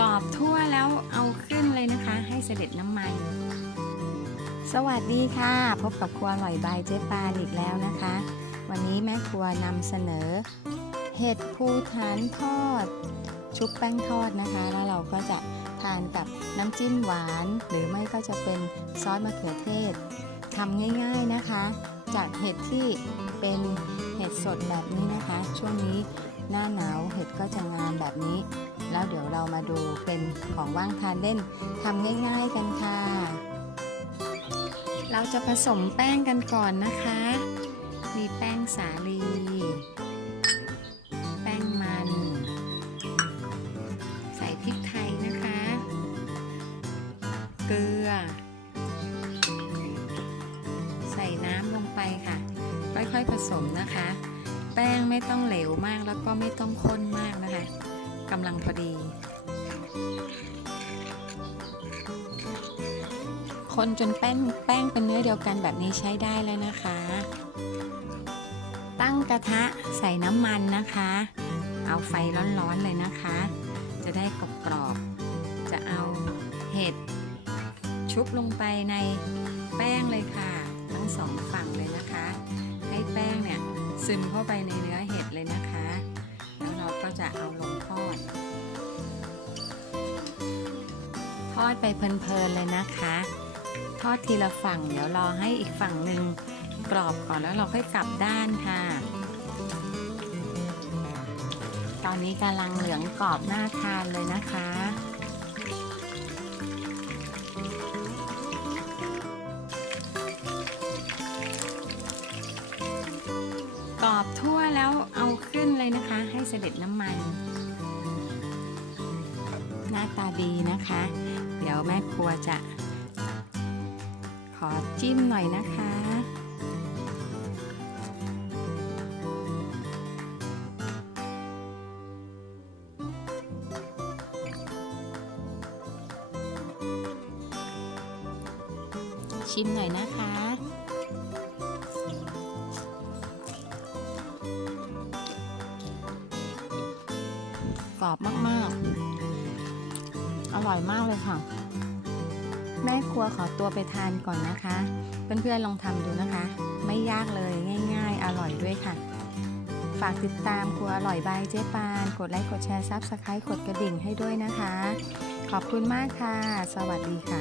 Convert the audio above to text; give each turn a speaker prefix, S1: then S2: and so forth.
S1: กรอบทั่วแล้วเอาขึ้นเลยนะคะ ให้เสด็จน้ำมัน สวัสดีค่ะ พบกับครัวอร่อยบายเจ๊ปาอีกแล้วนะคะ วันนี้แม่ครัวนำเสนอ เห็ดภูฐานทอด ชุบแป้งทอดนะคะ แล้วเราก็จะทานกับน้ำจิ้มหวาน หรือไม่ก็จะเป็นซอสมะเขือเทศทำง่าย ๆนะคะ จากเห็ดที่เป็นเห็ดสดแบบนี้นะคะ ช่วงนี้หน้าหนาวเห็ดก็จะงามแบบนี้ แล้วเดี๋ยวเรามาดูเป็นของว่างทานเล่นทำง่าย ๆกันค่ะ เราจะผสมแป้งกันก่อนนะคะ มีแป้งสาลี แป้งมัน ใส่พริกไทยนะคะ เกลือ ใส่น้ำลงไปค่ะ ค่อยๆผสมนะคะ แป้งไม่ต้องเหลวมากแล้วก็ไม่ต้องข้นมากนะคะ กำลังพอดี คนจนแป้งแป้งเป็นเนื้อเดียวกันแบบนี้ใช้ได้แล้วนะคะ ตั้งกระทะใส่น้ำมันนะคะ เอาไฟร้อนๆเลยนะคะ จะได้กรอบๆจะเอาเห็ดชุบลงไปในแป้งเลยค่ะ ทั้งสองฝั่งเลยนะคะ ให้แป้งเนี่ยซึมเข้าไปในเนื้อเห็ดเลยนะคะ แล้วเราก็จะเอาลง อดไปเพลินๆเลยนะคะ ทอดทีละฝั่งเดี๋ยวรอให้อีกฝั่งหนึ่งกรอบก่อนแล้วเราค่อยกลับด้านค่ะ ตอนนี้กำลังเหลืองกรอบน่าทานเลยนะคะกรอบทั่วแล้วเอาขึ้นเลยนะคะ ให้เสด็จน้ำมัน หน้าตาดีนะคะ ดี๋ยวแม่ครัวจะ ขอจิ้มหน่อยนะคะ ชิมหน่อยนะคะกรอบมาก ๆ อร่อยมากเลยค่ะ แม่ครัวขอตัวไปทานก่อนนะคะ เพื่อนๆลองทำดูนะคะ ไม่ยากเลยง่าย ๆ อร่อยด้วยค่ะ ฝากติดตามครัวอร่อยบายเจ๊ปาน กดไลค์กดแชร์ซับสไครต์กดกระดิ่งให้ด้วยนะคะ ขอบคุณมากค่ะ สวัสดีค่ะ